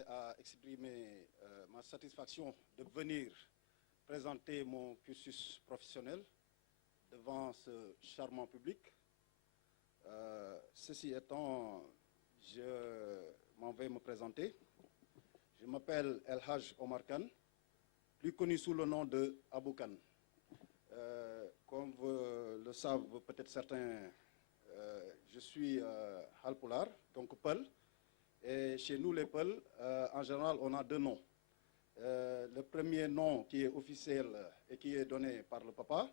tenais à exprimer ma satisfaction de venir présenter mon cursus professionnel devant ce charmant public. Ceci étant, je m'en vais me présenter. Je m'appelle El Haj Omar Khan, plus connu sous le nom de Abou Khan. Comme le savent peut-être certains, je suis Halpulaar, donc Peul. Et chez nous les Peuls, en général, on a deux noms. Le premier nom qui est officiel et qui est donné par le papa,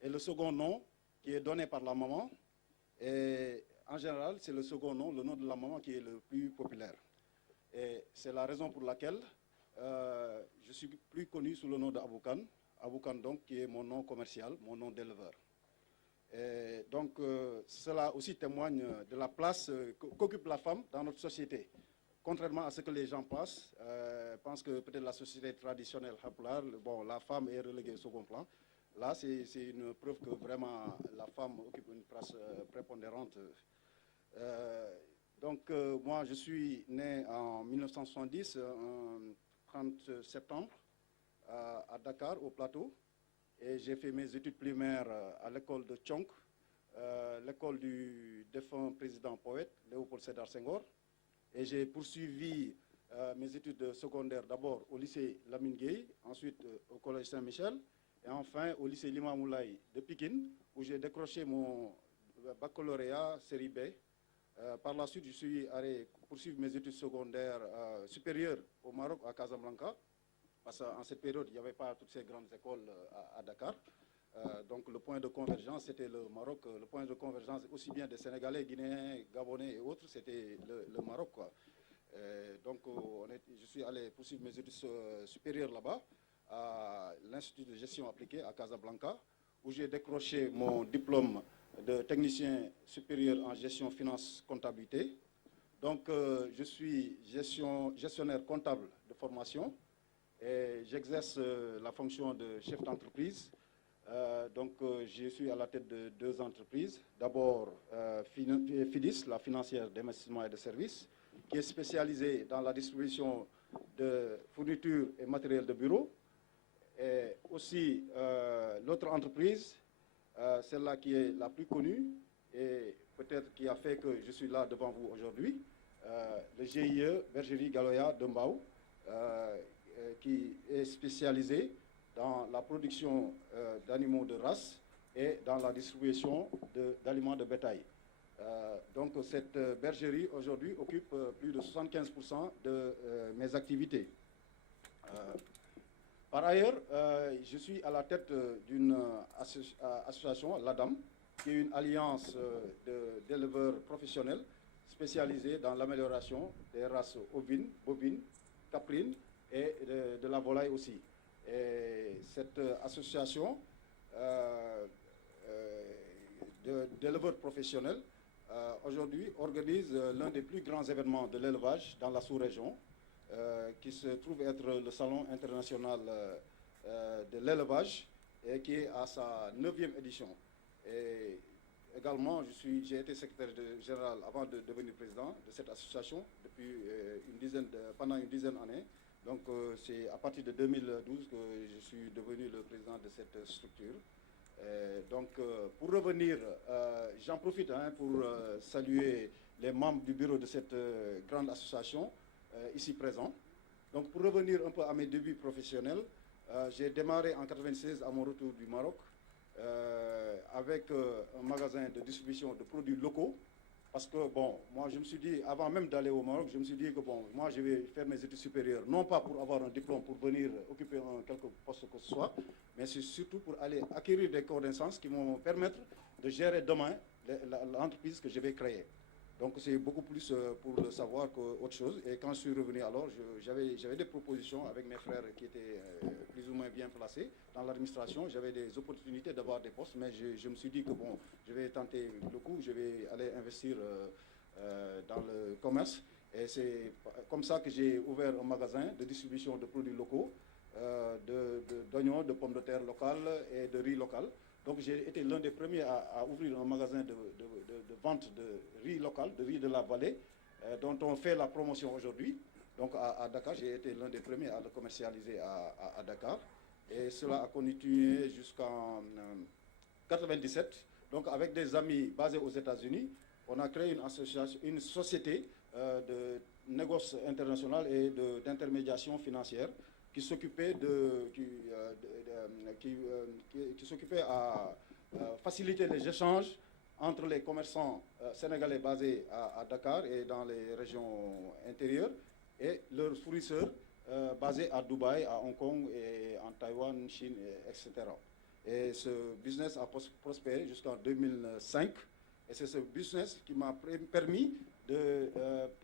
et le second nom qui est donné par la maman. Et en général, c'est le second nom, le nom de la maman, qui est le plus populaire. Et c'est la raison pour laquelle je suis plus connu sous le nom d'Abou Khan. Abou Khan, donc, qui est mon nom commercial, mon nom d'éleveur. Et donc, cela aussi témoigne de la place qu'occupe la femme dans notre société. Contrairement à ce que les gens pensent que peut-être la société traditionnelle, bon, la femme est reléguée au second plan. Là, c'est une preuve que vraiment la femme occupe une place prépondérante. Moi, je suis né en 1970, en 30 septembre, à Dakar, au Plateau. Et j'ai fait mes études primaires à l'école de Tchonk, l'école du défunt président poète Léopold Sédar Senghor. Et j'ai poursuivi mes études secondaires d'abord au lycée Lamine Gueye, ensuite au collège Saint-Michel, et enfin au lycée Limamoulaye de Pikine, où j'ai décroché mon baccalauréat série B. Par la suite, je suis allé poursuivre mes études secondaires supérieures au Maroc, à Casablanca. Parce qu'en cette période, il n'y avait pas toutes ces grandes écoles à Dakar. Donc le point de convergence, c'était le Maroc. Le point de convergence aussi bien des Sénégalais, Guinéens, Gabonais et autres, c'était le Maroc, quoi. Je suis allé poursuivre mes études supérieures là-bas, à l'Institut de gestion appliquée à Casablanca, où j'ai décroché mon diplôme de technicien supérieur en gestion, finance, comptabilité. Donc je suis gestionnaire comptable de formation. Et j'exerce la fonction de chef d'entreprise. Je suis à la tête de deux entreprises. D'abord, FIDIS, la financière d'investissement et de services, qui est spécialisée dans la distribution de fournitures et matériel de bureau. Et aussi, l'autre entreprise, celle-là qui est la plus connue et peut-être qui a fait que je suis là devant vous aujourd'hui, le GIE Bergerie Galoya de Mbao, qui est spécialisé dans la production d'animaux de race et dans la distribution d'aliments de bétail. Donc cette bergerie aujourd'hui occupe plus de 75% de mes activités. Par ailleurs, je suis à la tête d'une association, l'ADAM, qui est une alliance d'éleveurs professionnels spécialisés dans l'amélioration des races ovines, bovines, caprines, et de la volaille aussi. Et cette association d'éleveurs professionnels aujourd'hui organise l'un des plus grands événements de l'élevage dans la sous-région, qui se trouve être le Salon international de l'élevage et qui est à sa 9e édition. Et également, j'ai été secrétaire général avant de devenir président de cette association depuis pendant une dizaine d'années. Donc c'est à partir de 2012 que je suis devenu le président de cette structure. Pour revenir, j'en profite pour saluer les membres du bureau de cette grande association ici présents. Donc pour revenir un peu à mes débuts professionnels, j'ai démarré en 1996 à mon retour du Maroc avec un magasin de distribution de produits locaux. Parce que, bon, moi, je me suis dit, avant même d'aller au Maroc, je me suis dit que, bon, moi, je vais faire mes études supérieures, non pas pour avoir un diplôme, pour venir occuper quelque poste que ce soit, mais c'est surtout pour aller acquérir des connaissances qui vont me permettre de gérer demain l'entreprise que je vais créer. Donc, c'est beaucoup plus pour le savoir qu'autre chose. Et quand je suis revenu, alors, j'avais des propositions avec mes frères qui étaient plus ou moins bien placés dans l'administration. J'avais des opportunités d'avoir des postes, mais je me suis dit que, bon, je vais tenter le coup, je vais aller investir dans le commerce. Et c'est comme ça que j'ai ouvert un magasin de distribution de produits locaux, d'oignons, de pommes de terre locales et de riz local. Donc j'ai été l'un des premiers à ouvrir un magasin de vente de riz local, de riz de la vallée, dont on fait la promotion aujourd'hui. Donc à Dakar, j'ai été l'un des premiers à le commercialiser à Dakar. Et cela a continué jusqu'en 1997. Donc avec des amis basés aux États-Unis, on a créé une société de négoce international et d'intermédiation financière qui s'occupait qui s'occupait à faciliter les échanges entre les commerçants sénégalais basés à Dakar et dans les régions intérieures et leurs fournisseurs basés à Dubaï, à Hong Kong et en Taïwan, Chine, etc. Et ce business a prospéré jusqu'en 2005. Et c'est ce business qui m'a permis de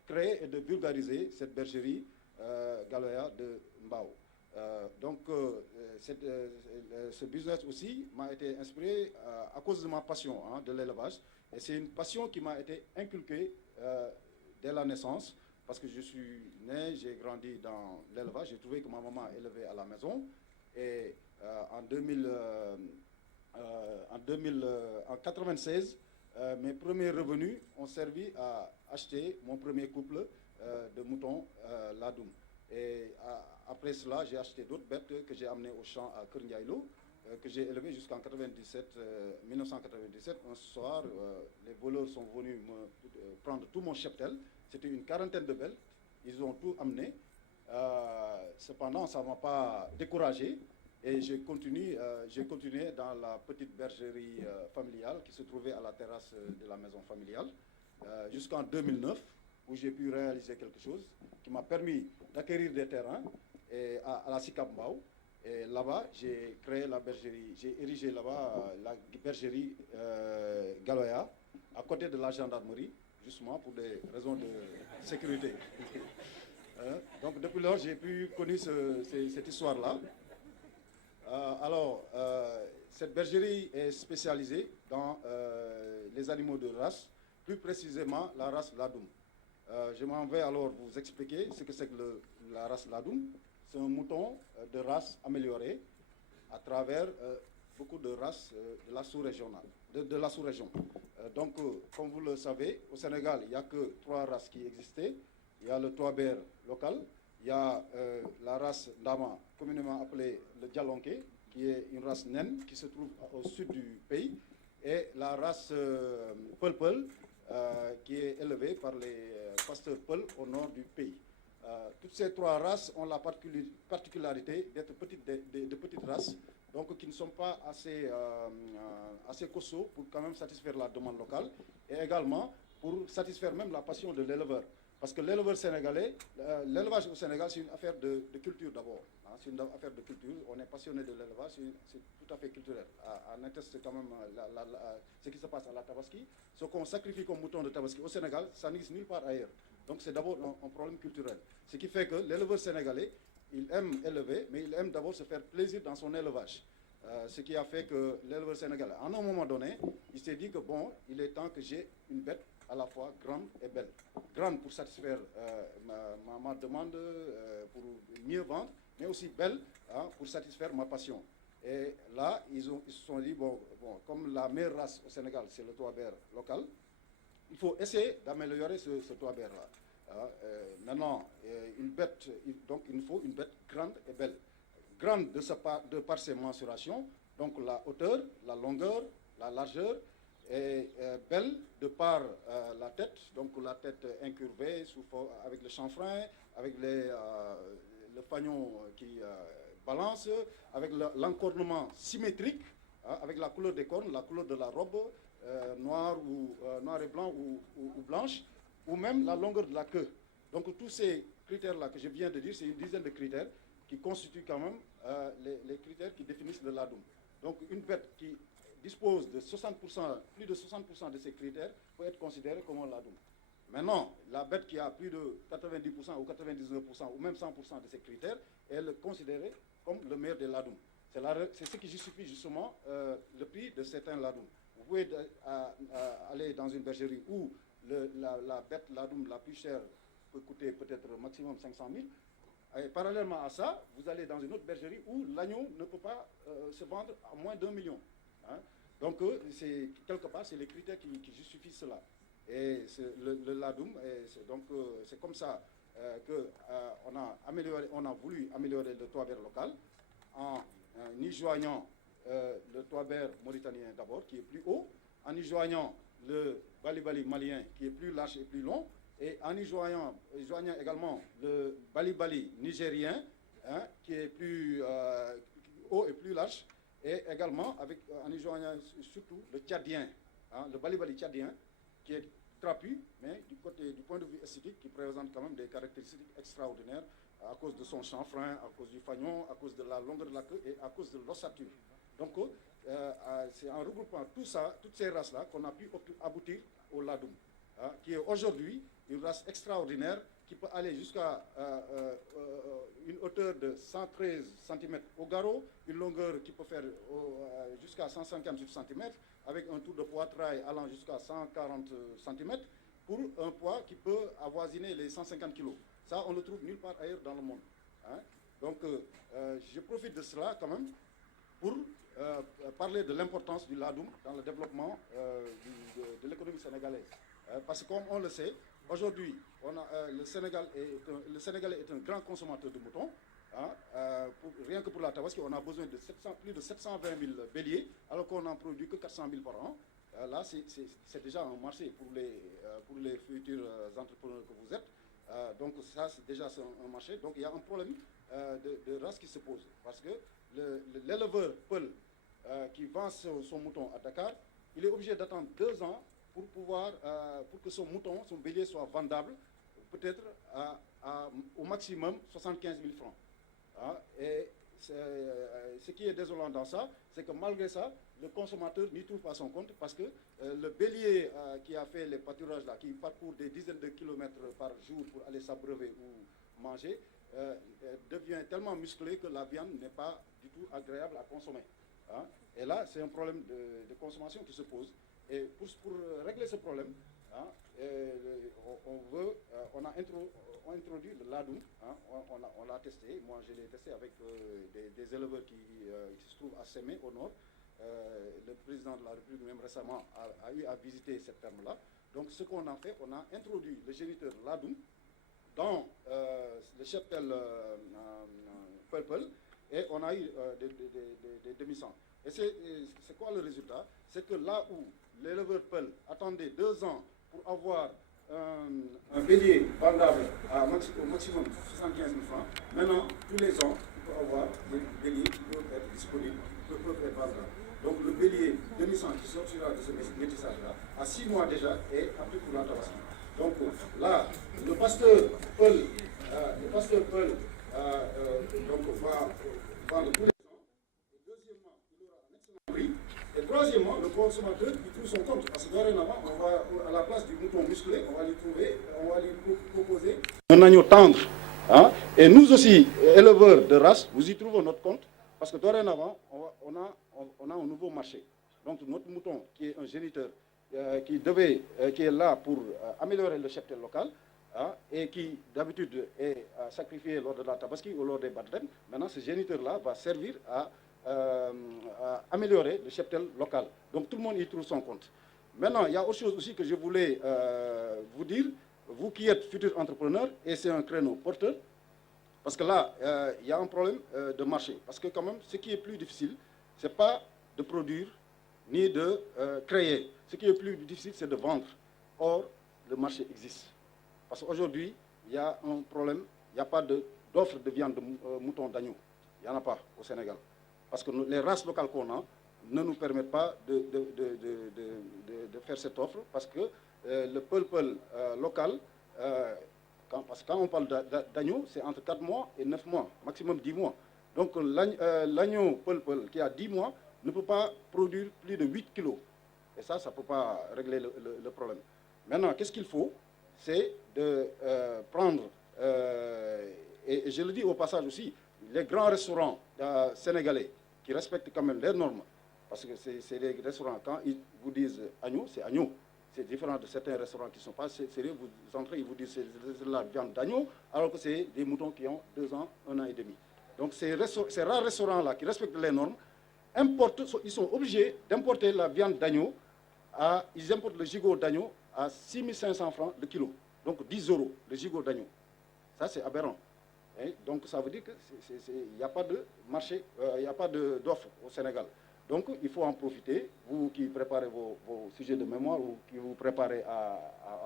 créer et de vulgariser cette bergerie Galoya de Mbao. Ce business aussi m'a été inspiré à cause de ma passion de l'élevage. Et c'est une passion qui m'a été inculquée dès la naissance, parce que je suis né, j'ai grandi dans l'élevage. J'ai trouvé que ma maman élevait à la maison. Et en 1996, mes premiers revenus ont servi à acheter mon premier couple de moutons Ladoum. Et après cela, j'ai acheté d'autres bêtes que j'ai amenées au champ à Kernyaïlo, que j'ai élevées jusqu'en 1997. Un soir, les voleurs sont venus me prendre tout mon cheptel. C'était une quarantaine de bêtes. Ils ont tout amené. Cependant, ça ne m'a pas découragé. Et j'ai continué dans la petite bergerie familiale qui se trouvait à la terrasse de la maison familiale jusqu'en 2009, où j'ai pu réaliser quelque chose qui m'a permis d'acquérir des terrains à la Sicap Mbao. Et là-bas, j'ai créé la bergerie, j'ai érigé là-bas la bergerie Galoya, à côté de la gendarmerie, justement pour des raisons de sécurité. Donc depuis lors, j'ai pu connaître cette histoire-là. Cette bergerie est spécialisée dans les animaux de race, plus précisément la race Ladoum. Je m'en vais alors vous expliquer ce que c'est que la race Ladoum. C'est un mouton de race améliorée à travers beaucoup de races de la sous-région. Comme vous le savez, au Sénégal, il n'y a que 3 races qui existaient. Il y a le Touaber local, il y a la race Ndama, communément appelée le Djalonké, qui est une race naine qui se trouve au sud du pays, et la race Peul, qui est élevée par les pasteurs Peul au nord du pays. Toutes ces 3 races ont la particularité d'être de petites races, donc qui ne sont pas assez costauds pour quand même satisfaire la demande locale, et également pour satisfaire même la passion de l'éleveur. Parce que l'éleveur sénégalais, l'élevage au Sénégal, c'est une affaire de culture d'abord. C'est une affaire de culture. On est passionné de l'élevage, c'est tout à fait culturel. En atteste quand même ce qui se passe à la Tabaski. Ce qu'on sacrifie comme mouton de Tabaski au Sénégal, ça n'existe nulle part ailleurs. Donc c'est d'abord un problème culturel. Ce qui fait que l'éleveur sénégalais, il aime élever, mais il aime d'abord se faire plaisir dans son élevage. Ce qui a fait que l'éleveur sénégalais, à un moment donné, il s'est dit que bon, il est temps que j'ai une bête à la fois grande et belle. Grande pour satisfaire ma demande, pour mieux vendre, mais aussi belle pour satisfaire ma passion. Et là, ils se sont dit, bon, comme la meilleure race au Sénégal, c'est le Touaber local, il faut essayer d'améliorer ce Touaber-là. Maintenant, donc il nous faut une bête grande et belle. Grande de par ses mensurations, donc la hauteur, la longueur, la largeur, et belle de par la tête, donc la tête incurvée avec le chanfrein, avec le fanion qui balance, avec l'encornement symétrique, avec la couleur des cornes, la couleur de la robe, noir et blanc ou blanche, ou même la longueur de la queue. Donc tous ces critères-là que je viens de dire, c'est une dizaine de critères qui constituent quand même les critères qui définissent le Ladoum. Donc une bête qui dispose de 60%, plus de 60% de ces critères peut être considérée comme un Ladoum. Maintenant, la bête qui a plus de 90% ou 99% ou même 100% de ces critères, elle est considérée comme le meilleur des Ladoum. C'est ce qui justifie justement le prix de certains Ladoum. Vous pouvez aller dans une bergerie où la bête Ladoum la plus chère peut coûter peut-être maximum 500 000. Et parallèlement à ça, vous allez dans une autre bergerie où l'agneau ne peut pas se vendre à moins d'1 million. Donc, quelque part, c'est les critères qui justifient cela. Et le Ladoum, c'est comme ça on a voulu améliorer le Touaber local en y joignant le Touaber mauritanien d'abord, qui est plus haut, en y joignant le Bali-Bali malien, qui est plus large et plus long, et en y joignant également le Bali-Bali nigérien, qui est plus haut et plus large, et également en y joignant surtout le tchadien, le Bali-Bali tchadien, qui est trapu, mais du point de vue esthétique, qui présente quand même des caractéristiques extraordinaires à cause de son chanfrein, à cause du fagnon, à cause de la longueur de la queue et à cause de l'ossature. Donc, c'est en regroupant toutes ces races-là qu'on a pu aboutir au ladoum, qui est aujourd'hui une race extraordinaire qui peut aller jusqu'à une hauteur de 113 cm au garrot, une longueur qui peut faire jusqu'à 158 cm, avec un tour de poitrail allant jusqu'à 140 cm, pour un poids qui peut avoisiner les 150 kg. Ça, on le trouve nulle part ailleurs dans le monde. Donc, je profite de cela quand même pour parler de l'importance du ladoum dans le développement de l'économie sénégalaise. Parce que comme on le sait, aujourd'hui, le Sénégalais est un grand consommateur de moutons. Rien que pour la Tabaski, on a besoin de plus de 720 000 béliers, alors qu'on n'en produit que 400 000 par an. Là, c'est déjà un marché pour les futurs entrepreneurs que vous êtes. Donc ça, c'est déjà un marché. Donc il y a un problème de race qui se pose. Parce que l'éleveur Peul qui vend son mouton à Dakar, il est obligé d'attendre 2 ans pour que son bélier soit vendable, peut-être au maximum 75 000 francs. Et ce qui est désolant dans ça, c'est que malgré ça, le consommateur n'y trouve pas son compte parce que le bélier qui a fait les pâturages là, qui parcourt des dizaines de kilomètres par jour pour aller s'abreuver ou manger, devient tellement musclé que la viande n'est pas du tout agréable à consommer. Et là, c'est un problème de consommation qui se pose. Et pour régler ce problème, on a introduit le ladoum, on l'a testé. Moi, je l'ai testé avec des éleveurs qui se trouvent à Sémé, au nord. Le président de la République, même récemment, a eu à visiter cette ferme-là. Donc, ce qu'on a fait, on a introduit le géniteur ladoum dans le cheptel Peul, et on a eu des demi-cents. Et c'est quoi le résultat? C'est que là où l'éleveur Peul attendait 2 ans pour avoir un bélier vendable au maximum 75 000 francs, maintenant, tous les ans, il peut avoir des béliers qui peuvent être disponibles, qui peuvent être vendables. Donc le bélier demi-cent qui sortira de ce métissage-là, à 6 mois déjà, est apte pour la Tabaski. Donc là, le pasteur Peul va vendre tous les ans. Et deuxièmement, il aura un excellent prix. Et troisièmement, le consommateur qui trouve son compte. Parce que dorénavant, à la place du mouton musclé, on va lui proposer un agneau tendre. Et nous aussi, éleveurs de race, nous y trouvons notre compte. Parce que dorénavant, on a un nouveau marché. Donc notre mouton, qui est un géniteur, qui est là pour améliorer le cheptel local, et qui d'habitude est sacrifié lors de la Tabaski ou lors des Badren, maintenant ce géniteur-là va servir à améliorer le cheptel local. Donc tout le monde y trouve son compte. Maintenant, il y a autre chose aussi que je voulais vous dire, vous qui êtes futurs entrepreneurs, et c'est un créneau porteur, parce que là, il y a un problème de marché. Parce que quand même, ce qui est plus difficile, ce n'est pas de produire ni de créer. Ce qui est plus difficile, c'est de vendre. Or, le marché existe. Parce qu'aujourd'hui, il y a un problème, il n'y a pas d'offre de viande de mouton d'agneau. Il n'y en a pas au Sénégal. Parce que les races locales qu'on a ne nous permettent pas de faire cette offre. Parce que le peul local, parce que quand on parle d'agneau, c'est entre 4 mois et 9 mois, maximum 10 mois. Donc l'agneau peul qui a 10 mois ne peut pas produire plus de 8 kilos. Et ça ne peut pas régler le problème. Maintenant, qu'est-ce qu'il faut? C'est de prendre, et je le dis au passage aussi, les grands restaurants sénégalais qui respectent quand même les normes, parce que c'est des restaurants, quand ils vous disent agneau, c'est agneau. C'est différent de certains restaurants qui ne sont pas sérieux. Vous entrez, ils vous disent c'est de la viande d'agneau, alors que c'est des moutons qui ont 2 ans, 1 an et demi. Donc ces rares restaurants-là qui respectent les normes, ils sont obligés d'importer la viande d'agneau. Ils importent le gigot d'agneau à 6 500 francs le kilo. Donc 10 € le gigot d'agneau. Ça, c'est aberrant. Hein? Donc, ça veut dire qu'il n'y a pas de marché, il n'y a pas d'offre au Sénégal. Donc, il faut en profiter. Vous qui préparez vos sujets de mémoire ou qui vous préparez à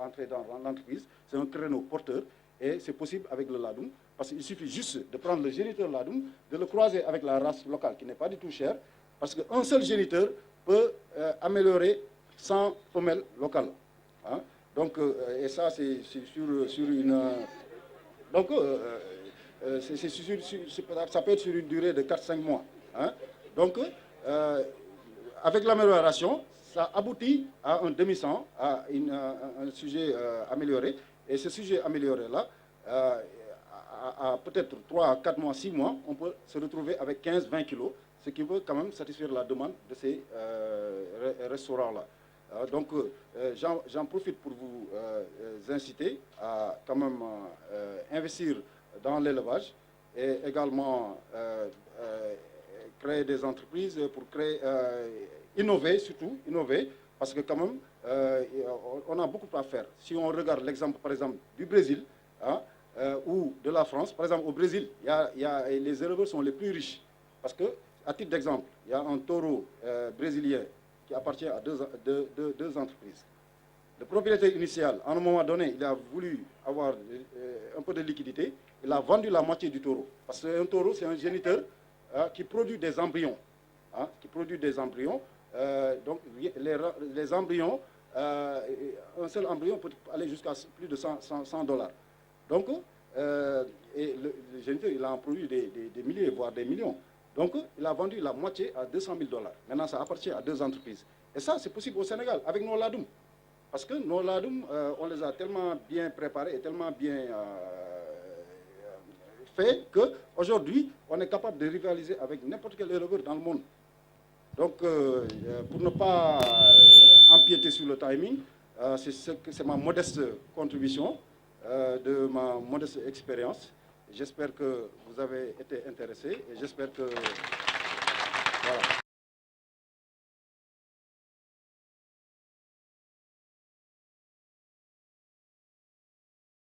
entrer dans l'entreprise, c'est un créneau porteur et c'est possible avec le ladoum parce qu'il suffit juste de prendre le géniteur ladoum, de le croiser avec la race locale qui n'est pas du tout chère parce qu'un seul géniteur peut améliorer 100 femelles locales. Hein? Donc, et ça, c'est sur une... donc, ça peut être sur une durée de 4-5 mois. Hein? Donc, avec l'amélioration, ça aboutit à un demi-sang, à un sujet amélioré. Et ce sujet amélioré-là, à peut-être 3, 4 mois, 6 mois, on peut se retrouver avec 15-20 kilos, ce qui peut quand même satisfaire la demande de ces restaurants-là. Donc, j'en profite pour vous inciter à quand même investir dans l'élevage et également créer des entreprises pour innover surtout, parce que quand même, on a beaucoup à faire. Si on regarde l'exemple, par exemple, du Brésil hein, ou de la France, par exemple, au Brésil, les éleveurs sont les plus riches. Parce que, à titre d'exemple, il y a un taureau brésilien qui appartient à deux entreprises. Le propriétaire initial, à un moment donné, il a voulu avoir un peu de liquidité. Il a vendu la moitié du taureau. Parce qu'un taureau, c'est un géniteur qui produit des embryons. Hein, donc, les embryons, un seul embryon peut aller jusqu'à plus de $100. Donc, et le géniteur, il a produit des milliers, voire des millions. Donc, il a vendu la moitié à $200 000. Maintenant, ça appartient à deux entreprises. Et ça, c'est possible au Sénégal, avec nos ladoum. Parce que nos ladoum, on les a tellement bien préparés et tellement bien faits qu'aujourd'hui, on est capable de rivaliser avec n'importe quel éleveur dans le monde. Donc, pour ne pas empiéter sur le timing, c'est ma modeste contribution, de ma modeste expérience. J'espère que vous avez été intéressés et j'espère que...